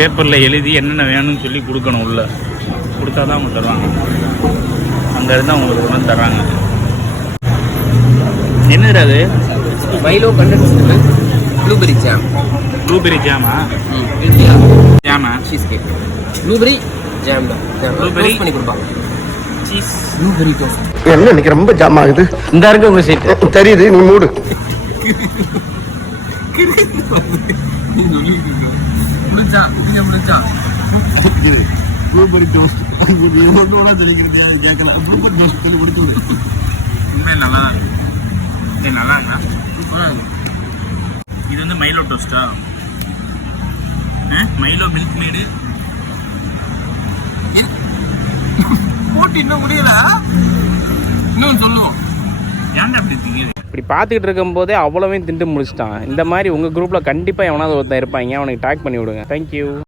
பேப்பரில் எழுதி என்னென்ன வேணும்னு சொல்லி கொடுக்கணும். உள்ள கொடுத்தா தான் அவங்க தருவாங்க. அங்கே இருந்தால் அவங்களுக்கு கொண்டு வந்து தர்றாங்க. என்னது அது? Milo condensed blueberry jam. Blueberry ஜாமா? ஜாமா? Cheesecake. ப்ளூபெரி ஜாம் தான். ப்ளூபெரி பண்ணி கொடுப்பாங்க. Cheese blueberry toast. என்ன இன்னைக்கு ரொம்ப ஜாம் ஆகுது. இந்த இருக்கு உங்க சீட். தெரியுது, நீ மூடு. முடிஞ்சா நீங்க முடிஞ்சா ப்ளூபெரி டோஸ்ட் என்னோட தெரிகிறது கேட்கலாம். ப்ளூபெரி டோஸ்ட் சொல்லி முடிச்சு உண்மையில் நல்லா தான் இருக்கு. நல்லா இருக்கா? இது வந்து மைலோ டோஸ்டா? மைலோ மில்க் மேடு போட்டு இன்னும் முடியல. இன்னும் சொல்லுவோம். ஏன்டா அப்படி இருக்கீங்க? இப்படி பார்த்துக்கிட்டு இருக்கும்போதே அவ்வளோவே திண்டு முடிச்சிட்டான். இந்த மாதிரி உங்கள் குரூப்பில் கண்டிப்பாக எவனாவது ஒருத்தன் இருப்பாங்க. அவனுக்கு டேக் பண்ணி விடுங்க. தேங்க்யூ.